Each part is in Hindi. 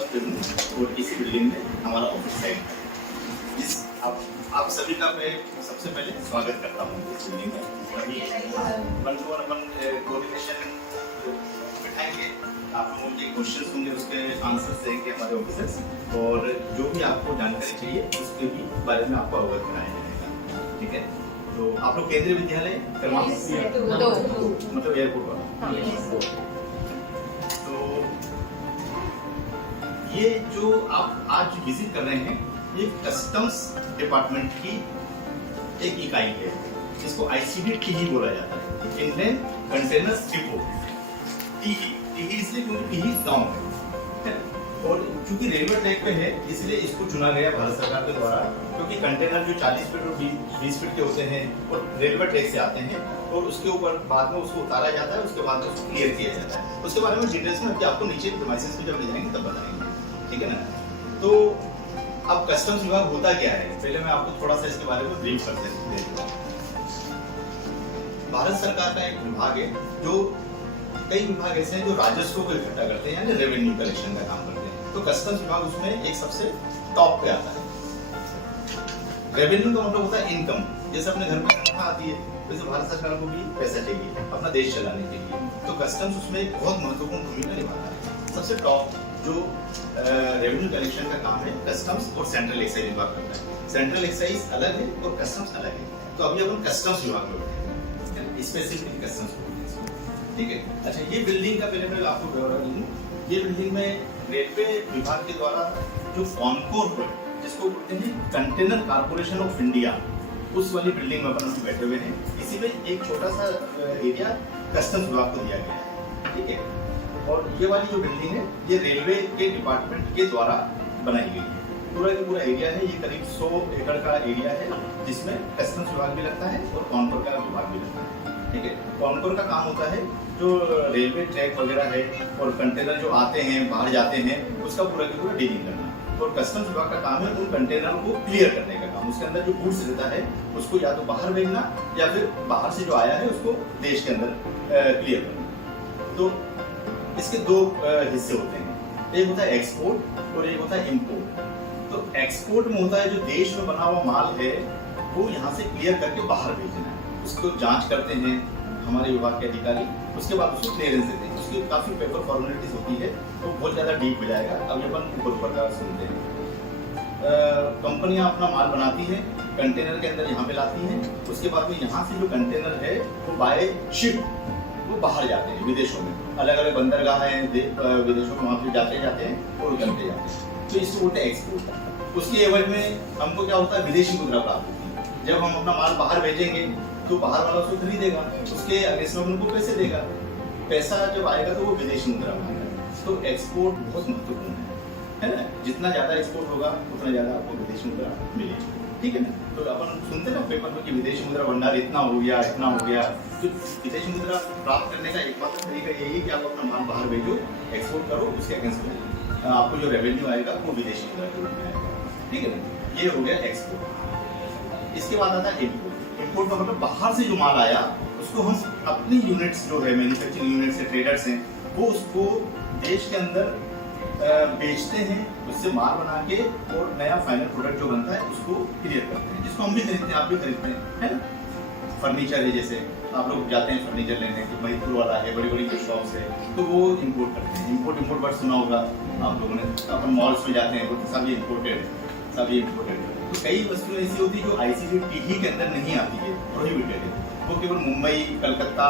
आफ्टरनून और इसी बिल्डिंग में हमारा ऑफिस है। इस आप सभी का मैं सबसे पहले स्वागत करता हूँ इस बिल्डिंग में। अभी वन टू वन अपन कोऑर्डिनेशन बैठाएंगे, आप लोगों के क्वेश्चन होंगे, उसके आंसर्स देंगे हमारे ऑफिसर्स, और जो भी आपको जानकारी चाहिए उसके भी बारे में आपको अवगत कराया जाएगा। ठीक है, तो आप लोग केंद्रीय विद्यालय मतलब एयरपोर्ट वाला। तो ये जो आप आज विजिट कर रहे हैं, ये कस्टम्स डिपार्टमेंट की एक इकाई है, जिसको ICD ही बोला जाता है, इंडियन कंटेनर्स डिपो। टीही इसलिए क्योंकि टीही गाँव है, और चूंकि रेलवे ट्रैक पे है इसलिए इसको चुना गया भारत सरकार के द्वारा, क्योंकि कंटेनर जो 40 फीट और 20 फीट के होते हैं और रेलवे ट्रैक से आते हैं, और उसके ऊपर बाद में उसको उतारा जाता है, उसके बाद में उसको क्लियर किया जाता है। उसके बारे में डिटेल्स में आपको नीचे प्रीमाइसेस में जब ले जाएंगे तब बताएंगे। ठीक है ना। तो अब कस्टम्स विभाग होता क्या है, पहले मैं आपको थोड़ा सा इसके बारे में ब्रीफ कर देता हूँ। भारत सरकार का एक विभाग है, जो कई विभाग ऐसे हैं जो राजस्व को इकट्ठा करते हैं, यानी रेवेन्यू कलेक्शन का काम करते हैं। तो कस्टम्स विभाग उसमें एक सबसे टॉप पे आता है। रेवेन्यू का मतलब होता है इनकम, जैसे अपने घर में तनख्वाह आती है, वैसे भारत सरकार को भी पैसा चाहिए अपना देश चलाने के लिए। तो कस्टम्स उसमें एक बहुत महत्वपूर्ण भूमिका निभाता है। सबसे टॉप जो रेवेन्यू कलेक्शन का काम है, कस्टम्स और सेंट्रल एक्साइज विभाग करता है। सेंट्रल एक्साइज अलग है और कस्टम्स अलग है। तो अभी अपन कस्टम्स विभाग में बैठे, स्पेसिफिकली कस्टम्स को। ठीक है, अच्छा, ये बिल्डिंग का पहले मैं आपको ब्यौरा दूं। ये बिल्डिंग में रेलवे विभाग के द्वारा जो कॉनकोर, जिसको बोलते हैं कंटेनर कॉर्पोरेशन ऑफ इंडिया, उस वाली बिल्डिंग में अपन बैठे हुए हैं। इसी में एक छोटा सा एरिया कस्टम्स विभाग को दिया गया है। ठीक है, और ये वाली जो बिल्डिंग है, ये रेलवे के डिपार्टमेंट के द्वारा बनाई गई है। पूरा का पूरा एरिया है, ये करीब 100 एकड़ का एरिया है, जिसमें कस्टम्स विभाग भी लगता है और कॉनकोर का विभाग भी लगता है। ठीक है, कॉनकोर का काम होता है जो रेलवे ट्रैक वगैरह है और कंटेनर जो आते हैं बाहर जाते हैं, उसका पूरा का पूरा डीलिंग करना। और कस्टम्स विभाग का काम है उन कंटेनरों को क्लियर करने का काम। उसके अंदर जो गुड्स रहता है उसको या तो बाहर भेजना, या फिर बाहर से जो आया है उसको देश के अंदर क्लियर करना। तो इसके दो हिस्से होते हैं, एक होता है एक्सपोर्ट और एक होता है इम्पोर्ट। तो एक्सपोर्ट में होता है जो देश में बना हुआ माल है, वो यहाँ से क्लियर करके बाहर भेजना है। उसको जांच करते हैं हमारे विभाग के अधिकारी, उसके बाद उसको क्लियरेंस देते हैं। उसकी काफी पेपर फॉर्मेलिटीज होती है, तो बहुत ज्यादा डीप हो जाएगा, अभी अपन ऊपर का सुनते हैं। कंपनियां अपना माल बनाती हैं, कंटेनर के अंदर यहाँ पे लाती हैं। उसके बाद में यहाँ से जो कंटेनर है वो बाय शिप वो बाहर जाते हैं विदेशों में। अलग अलग बंदरगाह हैं विदेशों में, वहाँ पे जाते हैं और उतरते जाते हैं। तो इसको बोलते हैं एक्सपोर्ट। उसके एवज में हमको क्या होता है, विदेशी मुद्रा प्राप्त होती है। जब हम अपना माल बाहर भेजेंगे तो बाहर वाला उसको खरीदेगा, उसके अगेंस्ट में उनको पैसे देगा। पैसा जब आएगा तो वो विदेशी मुद्रा मांगेगा। तो एक्सपोर्ट बहुत महत्वपूर्ण है ना। जितना ज्यादा एक्सपोर्ट होगा उतना ज्यादा आपको विदेशी मुद्रा मिलेगी। ठीक है ना। तो अपन सुनते ना पेपर में कि विदेशी मुद्रा भंडार इतना हो गया, इतना हो गया। तो विदेशी मुद्रा प्राप्त करने का एकमात्र तरीका यही है कि आप अपना माल बाहर भेजो, एक्सपोर्ट करो, उसके अगेंस्ट में आपको जो रेवेन्यू आएगा वो विदेशी मुद्रा के रूप में आएगा। ठीक है ना, ये हो गया एक्सपोर्ट। इसके बाद आता है इम्पोर्ट। इम्पोर्ट का मतलब बाहर से जो माल आया उसको हम अपनी यूनिट्स जो है, मैन्युफैक्चरिंग यूनिट्स से ट्रेडर्स हैं, वो उसको देश के अंदर बेचते हैं, उससे माल बना के और नया फाइनल प्रोडक्ट जो बनता है उसको क्लियर करते हैं, जिसको हम भी खरीदते हैं, आप भी खरीदते हैं, है ना। फर्नीचर है, जैसे आप लोग जाते हैं फर्नीचर लेने, मणिपुर वाला है, बड़ी बड़ी शॉप्स है, तो वो इम्पोर्ट करते हैं। इम्पोर्ट वर्ड सुना होगा आप लोगों ने। अपन मॉल्स में जाते हैं वो सब ये इम्पोर्टेड है, सब ये इम्पोर्टेड है। तो कई वस्तुएं ऐसी होती है जो ICD के अंदर नहीं आती है, प्रोहिबिटेड है। वो केवल मुंबई, कलकत्ता,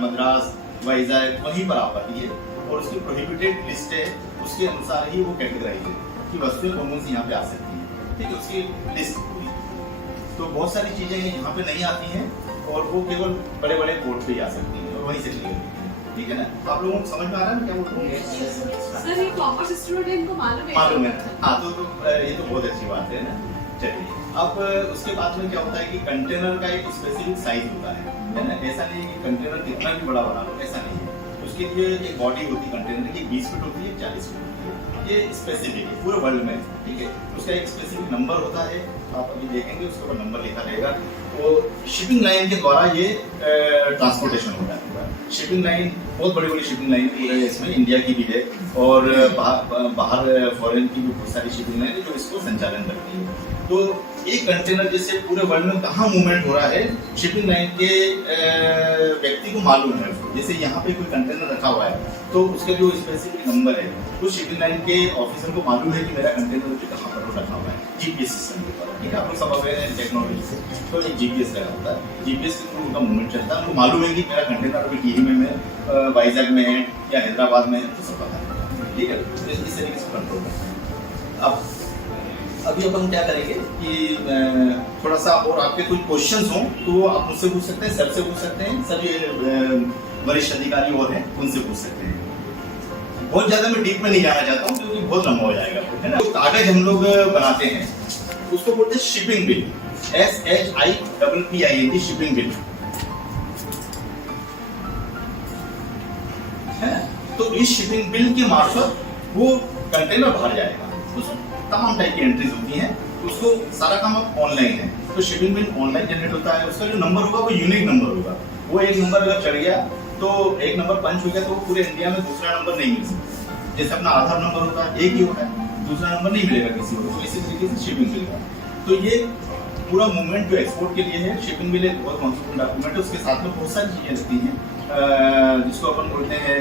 मद्रास, वाइजैक वहीं पर आ पाती है, और उसकी प्रोहिबिटेड लिस्ट है, उसके अनुसार ही वो कैटेगराइज है कि वस्तुएं कौन कौन सी यहाँ पे आ सकती हैं। ठीक है, उसकी लिस्ट पूरी। तो बहुत सारी चीजें यहाँ पे नहीं आती हैं, और वो केवल बड़े बड़े कोर्ट पे ही आ सकती हैं, और वहीं से क्लियर होती है। ठीक है ना। आप लोगों को समझ में आ रहा है क्या बोल रहे हैं? सर ये कॉमर्स स्टूडेंट को मालूम है। मालूम है। हाँ, तो ये तो बहुत अच्छी बात है ना। चलिए, अब उसके बाद में क्या होता है कि कंटेनर का एक स्पेसिफिक साइज होता है ना। ऐसा नहीं है कि कंटेनर कितना भी बड़ा बना लो, ऐसा नहीं है। उसके लिए एक बॉडी होती है कंटेनर की, 20 फीट होती है, 40 फीट होती है। ये स्पेसिफिक है पूरे वर्ल्ड में। ठीक है, उसका एक स्पेसिफिक नंबर होता है, आप अभी देखेंगे उसके ऊपर नंबर लिखा रहेगा वो शिपिंग लाइन के द्वारा ये ट्रांसपोर्टेशन होता है। शिपिंग लाइन बहुत बड़ी बड़ी शिपिंग लाइन पूरे इसमें इंडिया की भी है और बाहर फॉरेन की भी बहुत सारी शिपिंग लाइन है जो इसको संचालन करती है। तो एक कंटेनर जैसे पूरे वर्ल्ड में कहाँ मूवमेंट हो रहा है शिपिंग लाइन के व्यक्ति को मालूम है। जैसे यहाँ पे कोई कंटेनर रखा हुआ है तो उसका जो स्पेसिफिक नंबर है तो शिपिंग लाइन के ऑफिसर को मालूम है कि मेरा कंटेनर कहाँ पर रखा हुआ है जीपीएस सिस्टम के द्वारा। ठीक है, आप लोग सब अवेयर हैं टेक्नोलॉजी से, तो एक जीपीएस लगा होता है, जीपीएस के थ्रू उनका मूवमेंट चलता है। उनको मालूम है कि मेरा कंटेनर अभी टीवी में वाइजैक में है या हैदराबाद में है, तो सब पता है। ठीक है, तो इस तरीके से कंट्रोल है। अब अभी अपन क्या करेंगे कि थोड़ा सा और आपके कोई क्वेश्चंस हो तो आप मुझसे पूछ सकते हैं, सर से पूछ सकते हैं, सभी वरिष्ठ अधिकारी और हैं उनसे पूछ सकते हैं। बहुत ज्यादा मैं डीप में नहीं जाना चाहता हूँ क्योंकि बहुत लंबा हो जाएगा, है ना। तो कागज हम लोग बनाते हैं उसको बोलते हैं shipping bill, SHIPPING shipping bill है। तो इस शिपिंग बिल के मार्फत वो कंटेनर बाहर जाएगा, उसमें तमाम टाइप की एंट्रीज होती हैं, उसको सारा काम अब ऑनलाइन है। तो शिपिंग बिल ऑनलाइन जनरेट होता है, उसका जो नंबर होगा वो यूनिक नंबर होगा। वो एक नंबर अगर चढ़ गया तो एक नंबर पंच हो गया तो पूरे इंडिया में दूसरा नंबर नहीं मिल सकता। जैसे अपना आधार नंबर होता है एक ही होता है, दूसरा नंबर नहीं मिलेगा किसी को। तो इसी तरीके से शिपिंग बिल का तो ये पूरा मूवमेंट जो एक्सपोर्ट के लिए है, शिपिंग बिल एक बहुत महत्वपूर्ण डॉक्यूमेंट है। उसके साथ में बहुत सारी चीजें लगती हैं जिसको अपन बोलते हैं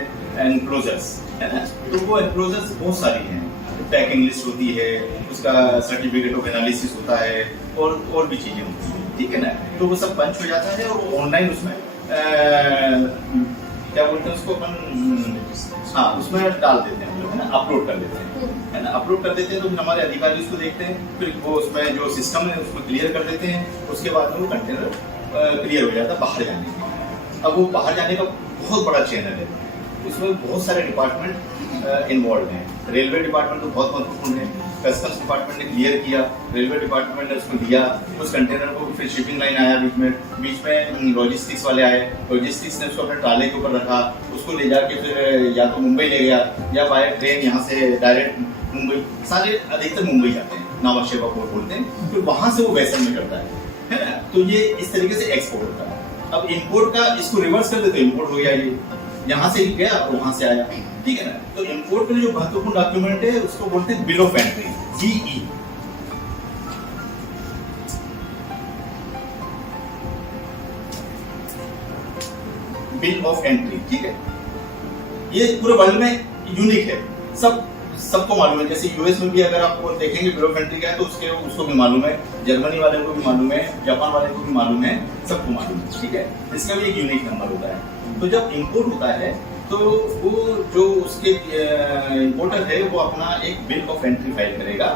एनक्लोजर्स, है ना। तो वो एनक्लोजर्स बहुत सारी हैं, पैकिंग लिस्ट होती है, उसका सर्टिफिकेट ऑफ एनालिसिस होता है और भी चीजें होती हैं। ठीक है ना, तो वो सब पंच हो जाता है और ऑनलाइन उसमें क्या बोलते हैं उसको अपन, हाँ उसमें डाल देते हैं हम लोग, है ना, अपलोड कर देते हैं, है ना, अपलोड कर देते हैं। तो फिर हमारे अधिकारी उसको देखते हैं, फिर वो उसमें जो सिस्टम है उसको क्लियर कर देते हैं। उसके बाद में वो कंटेनर क्लियर हो जाता है बाहर जाने के। अब वो बाहर जाने का बहुत बड़ा चैनल है, उसमें बहुत सारे डिपार्टमेंट इन्वॉल्व हैं। रेलवे डिपार्टमेंट तो बहुत महत्वपूर्ण है, कस्टम्स डिपार्टमेंट ने क्लियर किया, रेलवे डिपार्टमेंट ने उसको दिया उस कंटेनर को, फिर शिपिंग लाइन आया बीच में लॉजिस्टिक्स वाले आए, लॉजिस्टिक्स ने उसको अपने ट्राले के ऊपर रखा, उसको ले जाके फिर या तो मुंबई ले गया या बाय ट्रेन यहाँ से डायरेक्ट मुंबई, सारे अधिकतर मुंबई जाते हैं, नावक सेवा पोर्ट बोलते हैं, फिर वहां से वो वैसल में करता है ना। तो ये इस तरीके से एक्सपोर्ट होता है। अब इम्पोर्ट का इसको रिवर्स कर देते, इम्पोर्ट हो गया, ये यहाँ से गया और वहां से आया। ठीक है ना, तो इम्पोर्ट के लिए जो महत्वपूर्ण डॉक्यूमेंट है उसको बोलते हैं bill of entry, BE। Bill of entry, ठीक है, ये पूरे वर्ल्ड में यूनिक है, सबको मालूम है। जैसे यूएस में भी अगर आप देखेंगे बिल ऑफ एंट्री क्या है तो उसको भी मालूम है, जर्मनी वाले को भी मालूम है, जापान वाले को भी मालूम है, सबको मालूम है। ठीक है, इसका भी एक यूनिक नंबर होता है। तो जब इंपोर्ट होता है तो वो जो उसके इंपोर्टर है वो अपना एक बिल ऑफ एंट्री फाइल करेगा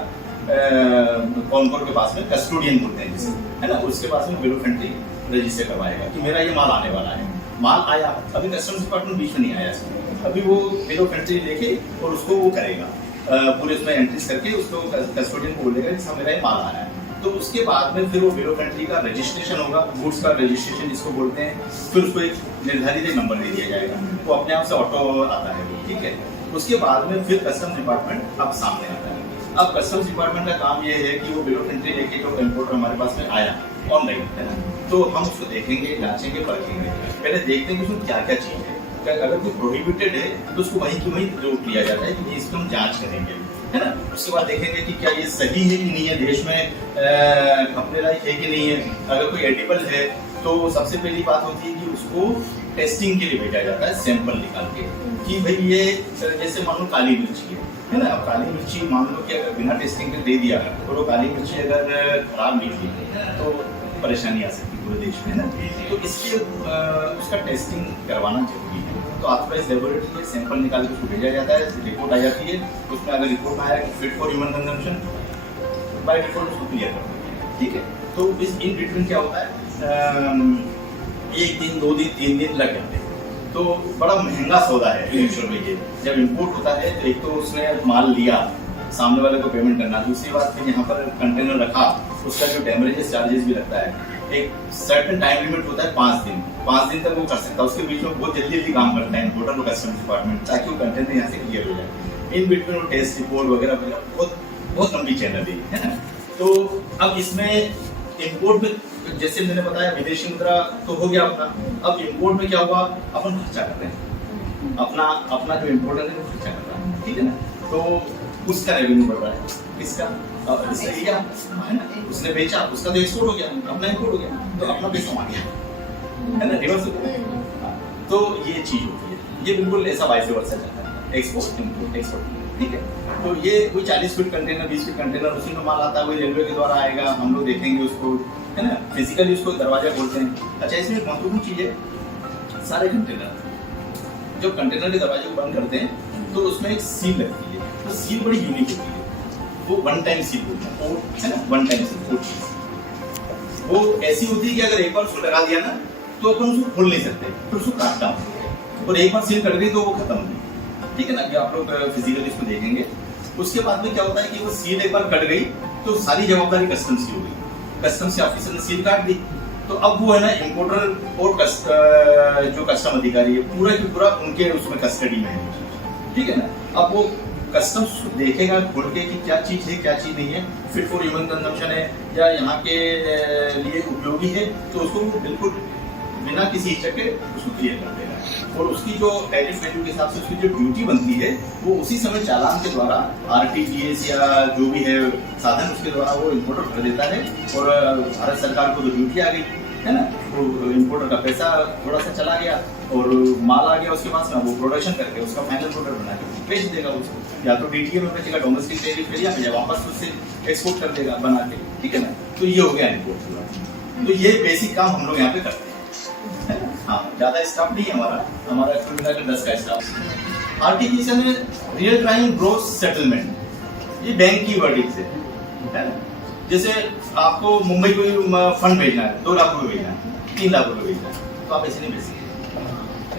कॉनकोर के पास में, कस्टोडियन बोलते हैं जिसे, है ना, उसके पास में बिल ऑफ एंट्री रजिस्टर करवाएगा कि मेरा ये माल आने वाला है। माल आया, अभी कस्टम्स डिपार्टमेंट बीच में नहीं आया इसमें, अभी वो बिल ऑफ एंट्री लेके और उसको वो करेगा पूरे उसमें एंट्रीज करके उसको कस्टोडियन को बोलेगा कि मेरा ये माल आया है। तो उसके बाद में फिर वो बिल ऑफ एंट्री का रजिस्ट्रेशन होगा, गुड्स का रजिस्ट्रेशन जिसको बोलते हैं, फिर उसको एक निर्धारित एक नंबर दे दिया जाएगा, वो अपने आप से ऑटो आता है। ठीक है, उसके बाद में फिर कस्टम्स डिपार्टमेंट अब सामने आता है। अब कस्टम्स डिपार्टमेंट का काम ये है कि वो बिल ऑफ एंट्री लेके जो इम्पोर्टर हमारे पास में आया ऑनलाइन, है ना, तो हम उसको देखेंगे, जांचेंगे, परखेंगे, पहले देखते हैं कि उसमें क्या क्या चीज है। अगर कोई प्रोहिबिटेड है तो उसको वहीं की वहीं रोक लिया जाता है कि इसको हम जांच करेंगे, है ना। उसके बाद देखेंगे कि क्या ये सही है कि नहीं है, देश में खपने लायक है कि नहीं है। अगर कोई एडिबल है तो सबसे पहली बात होती है कि उसको टेस्टिंग के लिए भेजा जाता है, सैंपल निकाल के कि भाई ये जैसे मान लो काली मिर्ची है ना, अब काली मिर्ची मान लो कि बिना टेस्टिंग के दे दिया और वो काली मिर्ची अगर खराब निकली तो परेशानी आ सकती है पूरे देश में, है ना। तो इसलिए उसका टेस्टिंग करवाना जरूरी है। तो ऑथराइज्ड लेबोरेटरी से सैंपल निकाल के उसको भेजा जाता है, रिपोर्ट आ जाती है, उसमें अगर रिपोर्ट आया कि fit for human consumption, by default उसको क्लियर कर देते हैं। ठीक है, तो इस इन बिटवीन क्या होता है, 1 दिन 2 दिन 3 दिन लग जाते हैं। तो बड़ा महंगा सौदा है एक्चुअल में ये। जब इम्पोर्ट होता है तो एक तो उसने माल लिया, सामने वाले को पेमेंट करना, दूसरी बात फिर यहाँ पर कंटेनर रखा, उसका जो डेमरेजेस चार्जेस भी लगता है। एक सर्टेन टाइम लिमिट होता है 5 दिन, 5 दिन तक वो कर सकता है। उसके बीच में बहुत जल्दी जल्दी काम करता है इम्पोर्टर और कस्टम्स डिपार्टमेंट, ताकि वो कंटेनर यहाँ से क्लियर हो जाए। इन बिटवीन वो टेस्ट रिपोर्ट वगैरह वगैरह बहुत लंबी चैनल है ना। तो अब इसमें इम्पोर्ट में जैसे मैंने बताया विदेशी मुद्रा तो हो गया अपना, अब इम्पोर्ट में क्या हुआ, अपन खर्चा कर रहे हैं, अपना जो इम्पोर्टर है वो खर्चा कर रहा है, ठीक है ना, तो उसका रेवेन्यू बढ़ रहा है, इसका इसने लिया है ना, उसने बेचा, उसका तो एक्सपोर्ट हो गया, अपना इम्पोर्ट हो गया, तो अपना पैसा आ गया, है ना, रिवर्स हो गया। तो ये चीज होती है, ये बिल्कुल ऐसा वाइस वर्सा चलता है, एक्सपोर्ट इम्पोर्ट एक्सपोर्ट, ठीक है। तो ये कोई 40 फीट कंटेनर 20 फीट कंटेनर उसी में माल आता है, वही रेलवे के द्वारा आएगा, हम लोग देखेंगे उसको, है ना, फिजिकली उसको दरवाजा खोलते हैं। अच्छा, इसमें एक महत्वपूर्ण चीज है, सारे कंटेनर जब कंटेनर के दरवाजे को बंद करते हैं तो उसमें एक सील लगती है, तो सील बड़ी यूनिक होती है, वो वन टाइम सील होती है ना, वन टाइम सील, वो ऐसी होती है कि अगर एक बार उसको लगा दिया ना तो अपन उसको खोल नहीं सकते, फिर उसको काटना होता है, और एक बार सील कट गई तो वो खत्म नहीं, ठीक है ना, कि आप लोग फिजिकली इसको देखेंगे। उसके बाद में क्या होता है कि वो सील एक बार कट गई तो सारी जवाबदारी कस्टम्स की हो गई, कस्टम्स के ऑफिसर ने सील काट दी, तो अब वो है ना इम्पोर्टर और जो कस्टम अधिकारी है पूरा की पूरा उनके उसमें कस्टडी में है, ठीक है ना। अब वो कस्टम्स देखेगा खोल के कि क्या चीज है क्या चीज नहीं है, फिट फॉर ह्यूमन कंजम्पशन है या यहाँ के लिए उपयोगी है, तो उसको बिल्कुल बिना किसी हिचक के उसको क्लियर कर देगा, और उसकी जो टैरिफ वैल्यू के हिसाब से उसकी जो ड्यूटी बनती है वो उसी समय चालान के द्वारा RTGS या जो भी है साधन उसके द्वारा वो इम्पोर्टर भर देता है, और भारत सरकार को तो ड्यूटी आ गई, है ना, तो इम्पोर्टर का पैसा थोड़ा सा चला गया और माल आ गया उसके पास में, वो प्रोडक्शन करके उसका फाइनल प्रोडक्ट बना के बेच देगा उसको, या तो DTA में बेचेगा, डोमेस्टिक टैरिफ एरिया में, या वापस उससे एक्सपोर्ट कर देगा बना के, ठीक है ना। तो ये हो गया इम्पोर्ट, तो ये बेसिक काम हम लोग यहाँ पे करते हैं, है ना। हाँ, ज्यादा स्टाफ नहीं है हमारा कुल मिलाकर 10 का स्टाफ। RTGS में रियल टाइम ग्रोस सेटलमेंट, ये बैंक की वर्डिंग से है ना, जैसे आपको मुंबई को फंड भेजना है, 2 लाख रुपए भेजना है, 3 लाख रुपए भेजना है, तो आप ऐसे नहीं भेज सकते,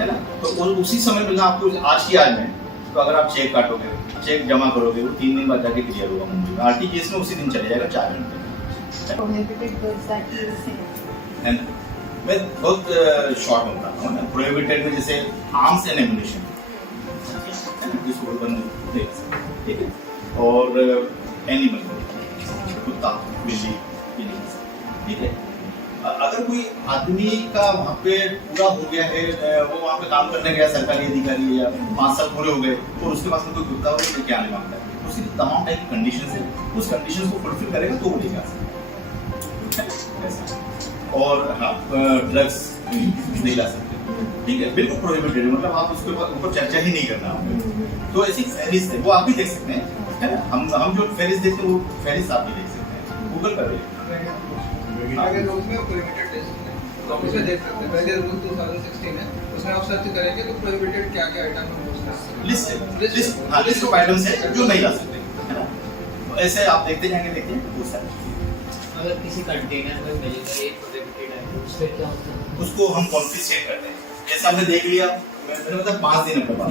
है ना, तो उसी समय मिलना आपको आज की आज में, तो अगर आप चेक काटोगे, चेक जमा करोगे, वो 3 दिन बाद जाके क्लियर होगा मुंबई में, RTGS में उसी दिन चले जाएगा 4 घंटे, है ना। मैं बहुत शॉर्ट में बताता हूँ ना, प्रोहिबिटेड में जैसे आर्म्स एंड एम्युनिशन, जिसको बंदूक देख सकते, ठीक है, और एनिमल कुत्ता बिल्ली, ठीक है। अगर कोई आदमी का वहाँ पे पूरा हो गया है, वो वहाँ पे काम करने गया सरकारी अधिकारी या 5 साल पूरे हो गए, और उसके पास में कोई कुत्ता हो तो क्या नहीं मांगता है, उसकी तमाम टाइप की कंडीशन है, उस कंडीशन को फुलफिल करेगा तो वो लेगा ऐसा। और हाँ, ड्रग्स नहीं ला सकते, ठीक है, बिल्कुल प्रोहिबिटेड, मतलब आप उसके ऊपर चर्चा ही नहीं करना आपको। तो ऐसी फहरिस्त है, वो आप भी देख सकते हैं, है ना, हम जो फहरिस्त देखते हैं वो फहरिस्त आप भी देख सकते हैं, गूगल कर देख सकते हैं। 2016 है, उसमें आप सर्च करेंगे तो प्रोहिबिटेड क्या-क्या आइटम है, लिस्ट ऑफ आइटम्स है जो नहीं ला सकते, है ना। ऐसे आप देखते जाएंगे वो सारी। अगर किसी कंटेनर में मिलेगा एक प्रोहिबिटेड है, उससे क्या होता है, उसको हम कॉन्फिस्केट करते हैं, जैसे हमने देख लिया, मैंने मतलब 5 दिन अपने पास,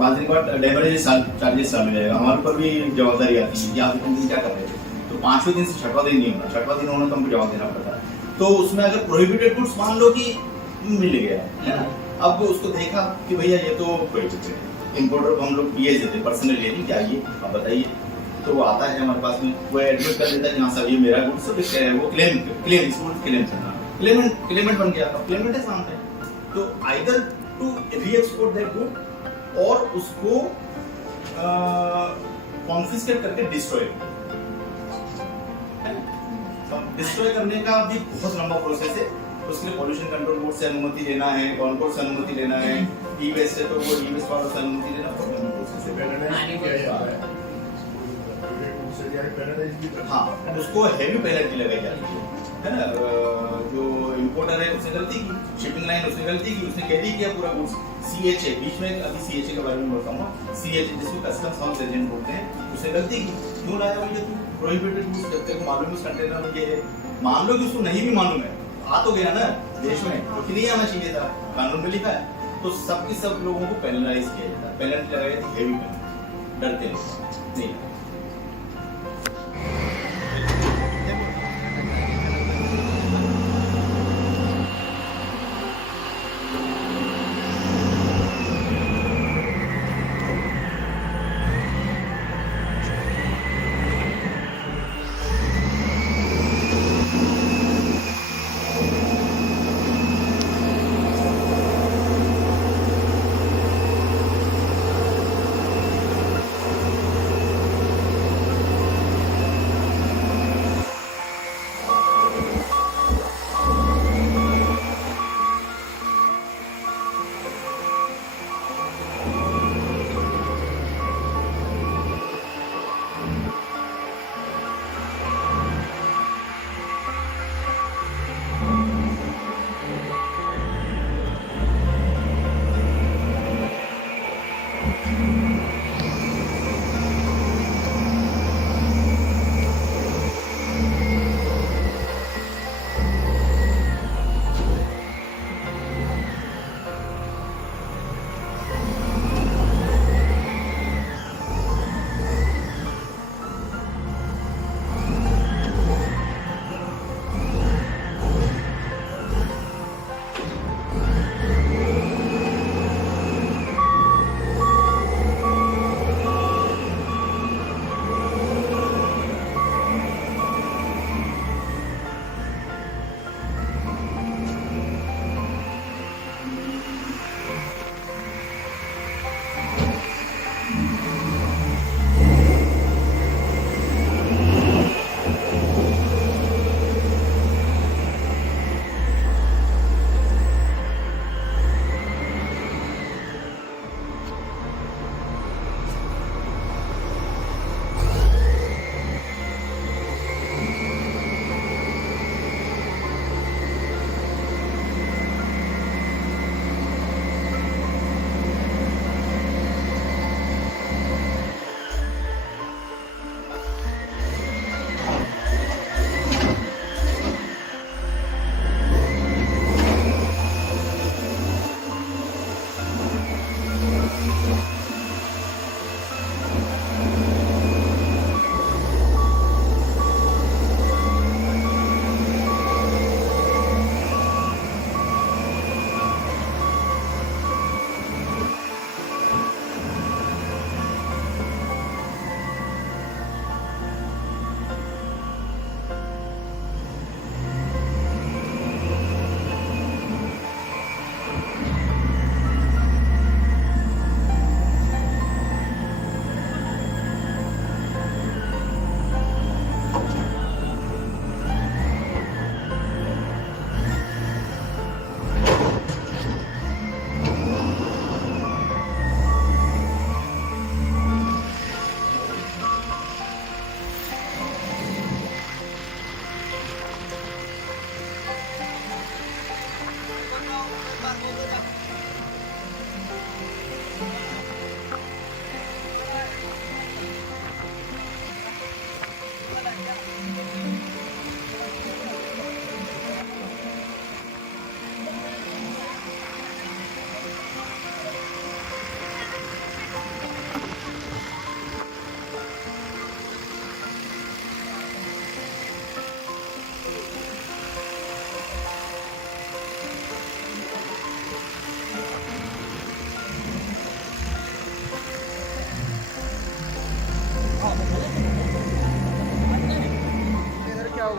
5 दिन के बाद डेमरेज चार्जेस चालू हो जाएगा, हमारे ऊपर भी जवाबदारी आती है कि आप दिन क्या कर रहे थे, तो 5वें दिन से 6वां दिन नहीं होना, 6वां दिन होना तो हमको जवाब देना पड़ता है। तो उसमें अगर प्रोहिबिटेड गुड्स मान लो कि मिल गया है ना, अब उसको देखा कि भैया ये तो प्रोहिबिटेड है, इम्पोर्टर को हम लोग PA देते पर्सनल लेनी क्या ये आप बताइए, तो वो आता है हमारे पास में, वो एडमिट कर देता है कि हाँ सर ये मेरा गुड्स है, वो क्लेमेंट बन गया, अब क्लेमेंट है सामने, तो आइदर टू री-एक्सपोर्ट दैट गुड और उसको कॉन्फिस्केट करके डिस्ट्रॉय करने का भी बहुत लंबा प्रोसेस है, उसके लिए पॉल्यूशन कंट्रोल बोर्ड से अनुमति लेना है, कॉनकोर्ट से अनुमति लेना है, ई-वेस्ट से तो वो ई-वेस्ट वालों से अनुमति लेना बहुत लंबा प्रोसेस है। हाँ, उसको हेवी पेनल्टी लगाई जाती है ना, जो इम्पोर्टर है उसने गलती की, शिपिंग लाइन उसने गलती की, उसने कैरी किया पूरा गुड्स, CHA बीच में अभी CHA के बारे में बताऊंगा, CHA जिसको कस्टम्स हाउस एजेंट बोलते हैं, उसने गलती की, क्यों लाया भैया तू प्रोहिबिटेड गुड्स, जब तेरे को मालूम है उस कंटेनर में ये है, मान लो कि उसको नहीं भी मालूम है, आ तो गया ना देश में, तो नहीं आना चाहिए था, कानून में लिखा है, तो सबके सब लोगों को पेनलाइज किया जाता है, पेनल्टी लगाई जाती है, हेवी पेनल्टी, डरते नहीं।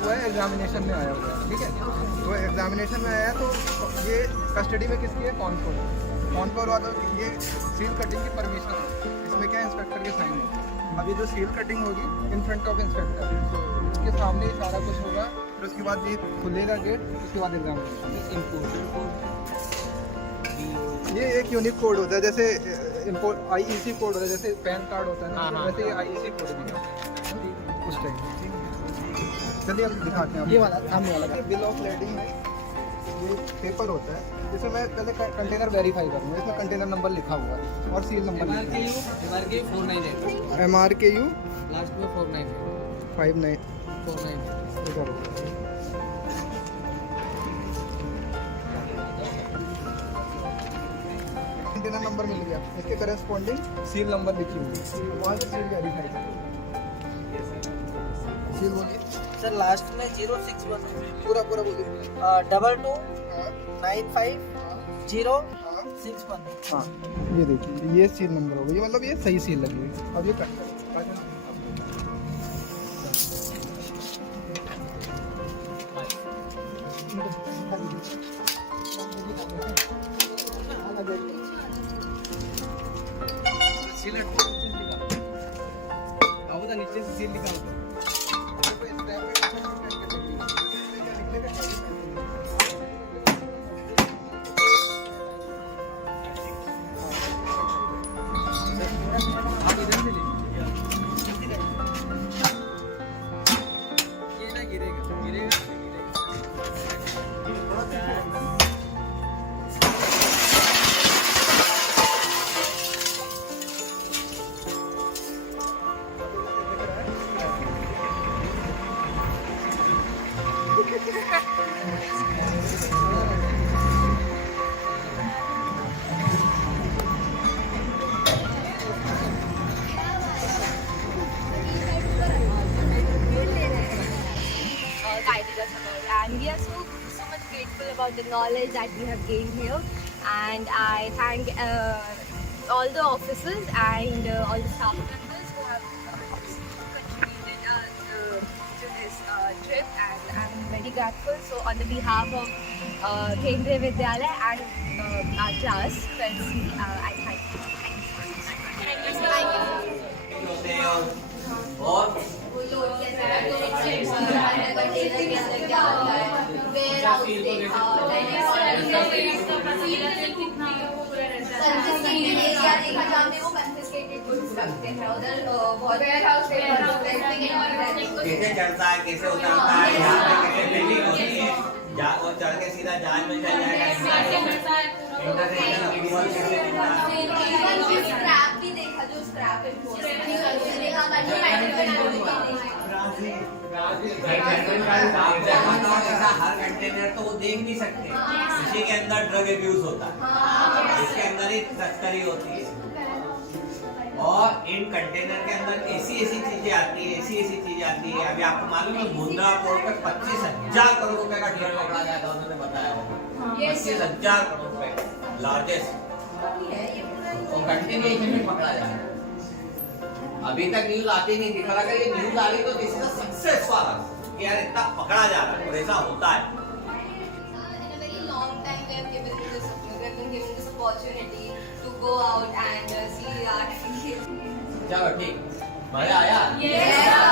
हुआ है एग्जामिनेशन में आया हुआ है, ठीक है। तो एग्जामिनेशन में आया है, तो ये कस्टडी में किसकी है, कॉनकोर वालों की। ये सील कटिंग की परमिशन है, इसमें क्या इंस्पेक्टर के साइन है। अभी जो सील कटिंग होगी इन फ्रंट ऑफ इंस्पेक्टर, उसके सामने ही सारा कुछ होगा, फिर उसके बाद ये खुलेगा गेट, उसके बाद एग्जामिनेशन। ये एक यूनिक कोड होता है, जैसे IEC कोड होता है, जैसे पैन कार्ड होता है ना, वैसे ये IEC कोड भी है उस टाइप। चलिए अब दिखाते हैं। ये वाला सामने वाला बिल ऑफ लेडिंग है, ये पेपर होता है जिसमें मैं पहले कंटेनर वेरीफाई करूँगा। इसमें कंटेनर नंबर लिखा हुआ है और seal number MRKU 498 MRKU last में 498 59 इधर होगा। कंटेनर नंबर मिल गया, इसके करेस्पॉन्डिंग सील नंबर लिखी हुई, वहाँ से सील वेरीफाई करें। सील बोलिए सर, लास्ट में 061 पूरा बोलिए। 22 95 061। हाँ ये देखिए, ये सील नंबर होगा, ये मतलब ये सही सील लगी हुई। अब ये कट करें। सील नीचे से सील निकाल दो। आप इधर से लीजिए, ये ना गिरेगा। guided us about, and we are so much grateful about the knowledge that we have gained here. And I thank all the officers and all the staff members who have contributed to this trip, and I'm very grateful. So on the behalf of Kendriya Vidyalaya and our class, firstly, I thank you. और कैसे चढ़ता है, कैसे उतरता है, यहाँ पे कैसे बिल्डिंग होती है, वो चढ़ के सीधा जहाज में चल जाएगा। स्क्रैप भी देखा, जो स्क्रैप हर कंटेनर तो वो देख नहीं सकते, इसी के अंदर ड्रग एब्यूज होता है, इसके अंदर ही तस्करी होती है। और इन कंटेनर के अंदर ऐसी चीजें आती है, अभी आपको मालूम है मुंद्रा पोर्ट पे 25,000 करोड़ रुपए का डील पकड़ा गया था, उन्होंने बताया होगा 25,000 करोड़ रुपए लार्जेस्ट कंटेनर में पकड़ा जाए। अभी तक न्यूज आती नहीं थी, अगर ये न्यूज आ रही तो this is a success for us कि यार इतना पकड़ा जा रहा है और ऐसा होता है। In a very long time we have been given this opportunity to go out and see our चलो ठीक, मजा आया। Yes.